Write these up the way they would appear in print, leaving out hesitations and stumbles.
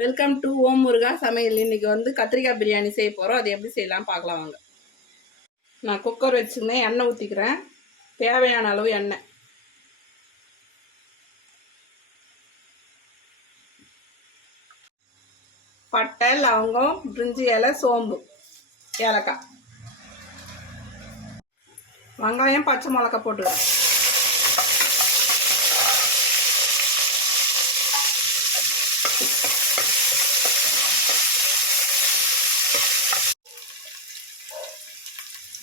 Welcome to ஓம் முருகா சமையல். இன்னைக்கு வந்து கத்திரிக்காய் பிரியாணி செய்ய போகிறோம். அது எப்படி செய்யலாம் பார்க்கலாம் வாங்க. நான் குக்கர் வச்சுருந்தேன், எண்ணெய் ஊற்றிக்கிறேன். தேவையான அளவு எண்ணெய். பட்டை, லவங்கம், பிரிஞ்சி இலை, சோம்பு, ஏலக்காய், வெங்காயம், பச்சை மிளகாய் போட்டுக்கிறேன்.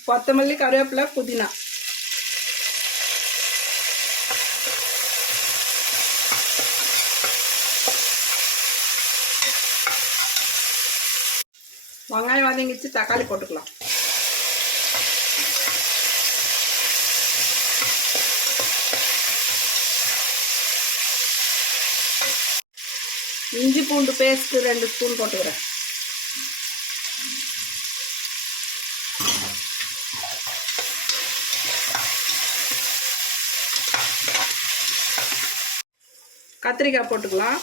கொத்தமல்லி, கருவேப்பிலை, புதினா. வெங்காயம் வதங்கிச்சு, தக்காளி போட்டுக்கலாம். இஞ்சி பூண்டு பேஸ்ட் 2 ஸ்பூன் போட்டுக்கிறேன். கத்திரிக்காய் போட்டுக்கலாம்.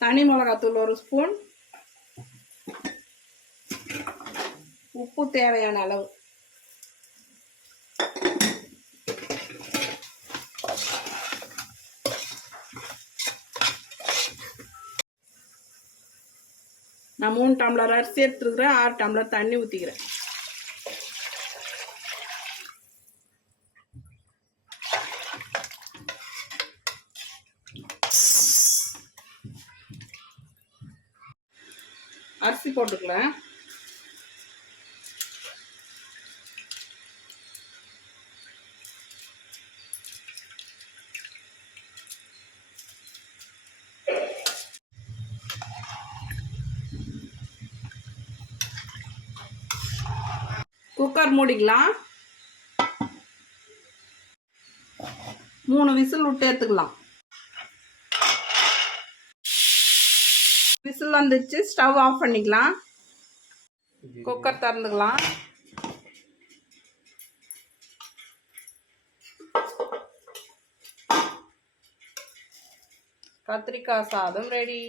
தனி மிளகாத்தூள் 1 ஸ்பூன். உப்பு தேவையான அளவு. நான் 3 டம்ளர் அரிசி எடுத்துருக்கிறேன். 6 டம்ளர் தண்ணி ஊற்றிக்கிறேன். அரிசி போட்டுக்கலாம். குக்கர் மூடிக்கலாம். 3 விசில் விட்டு எடுத்துக்கலாம். விசில் வந்துச்சு, ஸ்டவ் ஆஃப் பண்ணிக்கலாம். குக்கர் திறந்துக்கலாம். கத்திரிக்காய் சாதம் ரெடி.